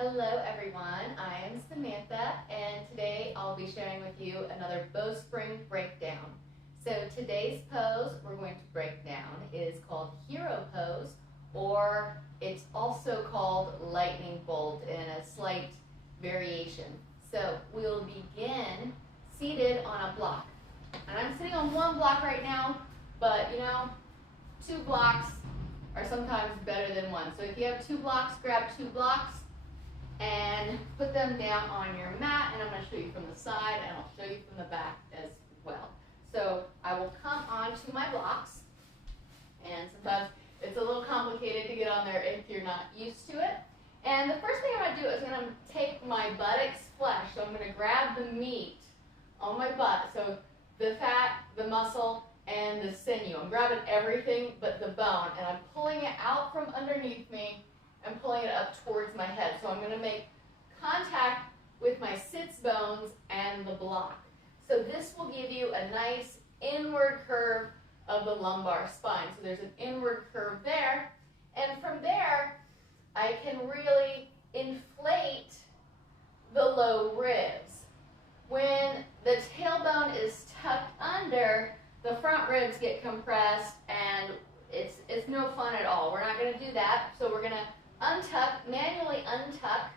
Hello everyone, I am Samantha and today I'll be sharing with you another Bowspring breakdown. So today's pose we're going to break down is called Hero Pose, or it's also called Lightning Bolt in a slight variation. So we'll begin seated on a block. And I'm sitting on one block right now, but you know, 2 blocks are sometimes better than one. So if you have 2 blocks, grab 2 blocks and put them down on your mat, and I'm going to show you from the side and I'll show you from the back as well. So I will come onto my blocks, and sometimes it's a little complicated to get on there if you're not used to it. And the first thing I'm going to do is I'm going to take my buttocks flesh, so I'm going to grab the meat on my butt, so the fat, the muscle, and the sinew. I'm grabbing everything but the bone, and I'm pulling it out from underneath me and pulling it up towards my head. So I'm going to make contact with my sits bones and the block. So this will give you a nice inward curve of the lumbar spine. So there's an inward curve there, and from there I can really inflate the low ribs. When the tailbone is tucked under, the front ribs get compressed and it's no fun at all. We're not going to do that. So we're going to manually untuck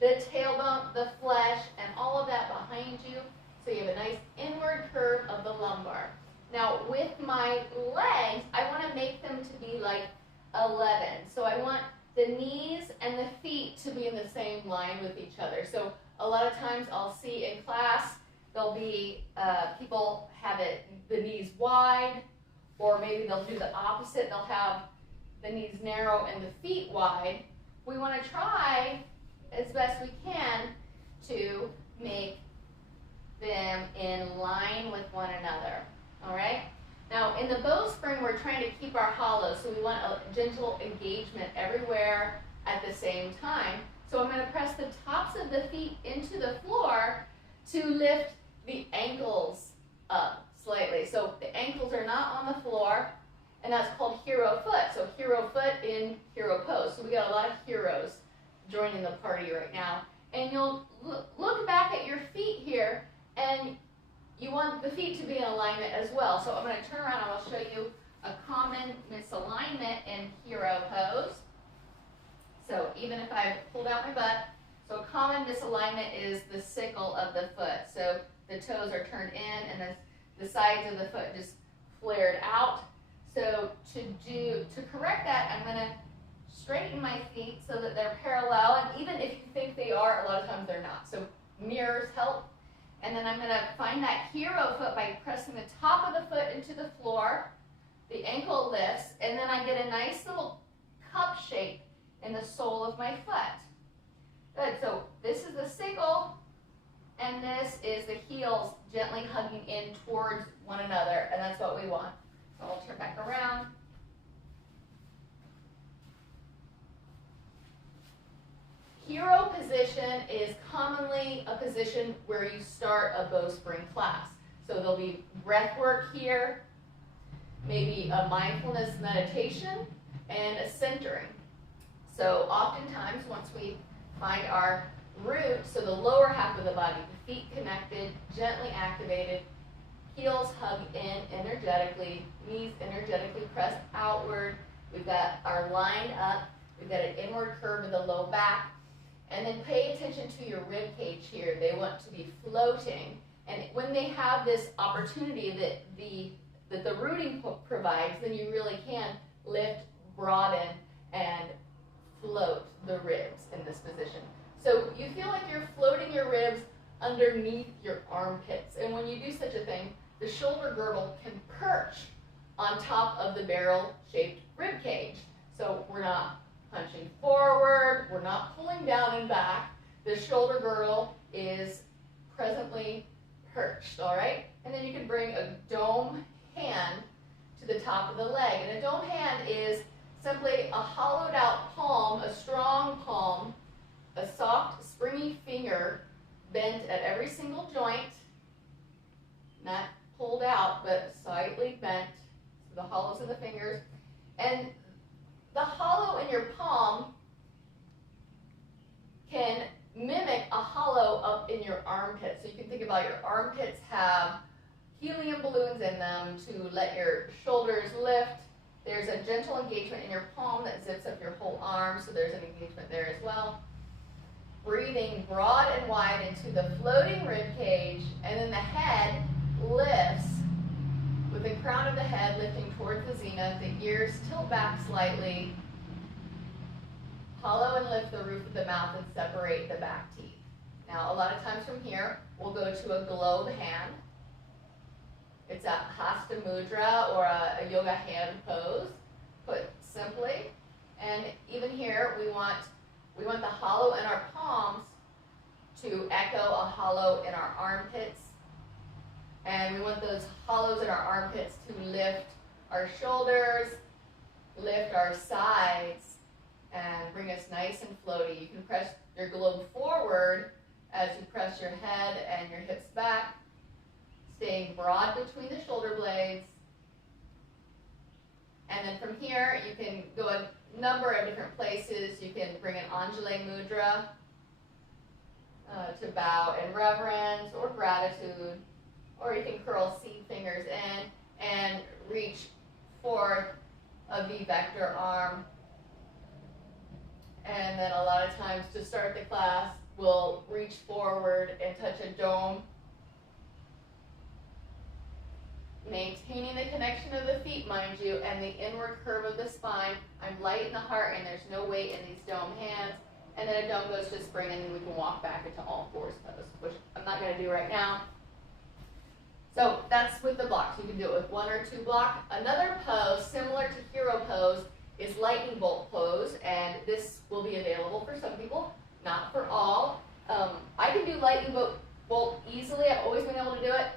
the tailbone, the flesh, and all of that behind you, so you have a nice inward curve of the lumbar. Now with my legs, I want to make them to be like 11. So I want the knees and the feet to be in the same line with each other. So a lot of times I'll see in class, there'll be people have the knees wide, or maybe they'll do the opposite. They'll have the knees narrow and the feet wide. We want to try as best we can to make them in line with one another. All right? Now in the Bowspring, we're trying to keep our hollow, so we want a gentle engagement everywhere at the same time. So I'm going to press the tops of the feet into the floor to lift the ankles up slightly. So the ankles are not on the floor, and that's called hero foot. So hero foot in hero pose. So we got a lot of heroes joining the party right now. And you'll look back at your feet here, and you want the feet to be in alignment as well. So I'm going to turn around and I'll show you a common misalignment in hero pose. So even if I pulled out my butt, so a common misalignment is the sickle of the foot. So the toes are turned in and the sides of the foot just flared out. So to correct that, I'm going to straighten my feet so that they're parallel, and even if you think they are, a lot of times they're not. So mirrors help. And then I'm going to find that hero foot by pressing the top of the foot into the floor. The ankle lifts, and then I get a nice little cup shape in the sole of my foot. Good. So this is the sickle, and this is the heels gently hugging in towards one another, and that's what we want. So I'll turn back around. Hero position is commonly a position where you start a Bowspring class. So there'll be breath work here, maybe a mindfulness meditation, and a centering. So oftentimes once we find our root, so the lower half of the body, the feet connected, gently activated, heels hug in energetically, knees energetically pressed outward. We've got our line up. We've got an inward curve of the low back. And then pay attention to your rib cage here. They want to be floating. And when they have this opportunity that the rooting provides, then you really can lift, broaden, and float the ribs in this position. So you feel like you're floating your ribs underneath your armpits. And when you do such a thing, the shoulder girdle can perch on top of the barrel-shaped rib cage. So we're not punching forward, we're not pulling down and back. The shoulder girdle is presently perched, all right? And then you can bring a dome hand to the top of the leg. And a dome hand is simply a hollowed out palm, a strong palm, a soft, springy finger bent at every single joint, not pulled out, but slightly bent, so the hollows in the fingers. And the hollow in your palm can mimic a hollow up in your armpits. So you can think about your armpits have helium balloons in them to let your shoulders lift. There's a gentle engagement in your palm that zips up your whole arm, so there's an engagement there as well. Breathing broad and wide into the floating rib cage, and then the head lifts with the crown of the head lifting towards the zenith. The ears tilt back slightly. Hollow and lift the roof of the mouth and separate the back teeth. Now, a lot of times from here, we'll go to a globe hand. It's a Hasta Mudra or a yoga hand pose, put simply. And even here, we want the hollow in our palms to echo a hollow in our armpits. And we want those hollows in our armpits to lift our shoulders, lift our sides, and bring us nice and floaty. You can press your globe forward as you press your head and your hips back, staying broad between the shoulder blades. And then from here, you can go a number of different places. You can bring an Anjali Mudra to bow in reverence or gratitude, or you can curl seed fingers in and reach forth a V-vector arm. And then a lot of times to start the class, we'll reach forward and touch a dome. Maintaining the connection of the feet, mind you, and the inward curve of the spine. I'm light in the heart and there's no weight in these dome hands. And then a dome goes to spring, and then we can walk back into all fours pose, which I'm not going to do right now. So that's with the blocks. You can do it with one or two blocks. Another pose similar to hero pose is lightning bolt pose, and this will be available for some people, not for all. I can do lightning bolt easily. I've always been able to do it.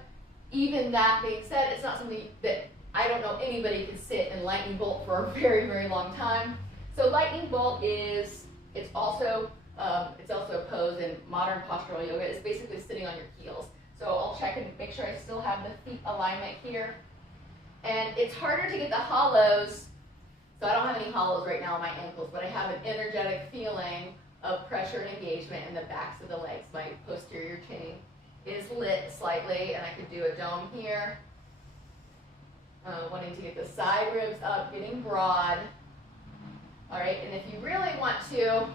Even that being said, it's not something that I don't know anybody could sit and lightning bolt for a very, very long time. So lightning bolt is, it's also a pose in modern postural yoga. It's basically sitting on your heels. So I'll check and make sure I still have the feet alignment here. And it's harder to get the hollows. So I don't have any hollows right now on my ankles, but I have an energetic feeling of pressure and engagement in the backs of the legs. My posterior chain is lit slightly, and I could do a dome here. Wanting to get the side ribs up, getting broad. All right, and if you really want to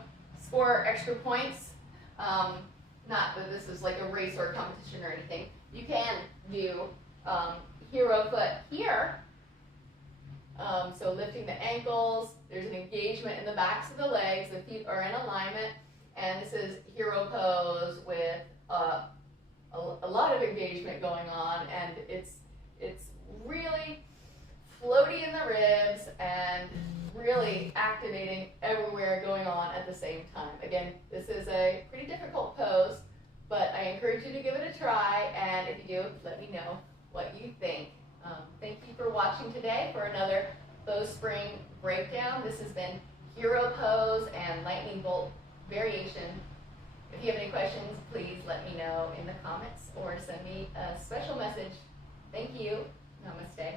score extra points, not that this is like a race or a competition or anything, you can do hero foot here. So lifting the ankles, there's an engagement in the backs of the legs, the feet are in alignment, and this is hero pose with a lot of engagement going on, and it's really floaty in the ribs and really activating everywhere going on at the same time. Again, this is a pretty difficult pose, but I encourage you to give it a try, and if you do, let me know what you think. Thank you for watching today for another Bowspring breakdown. This has been hero pose and lightning bolt variation. If you have any questions, please let me know in the comments or send me a special message. Thank you. Namaste.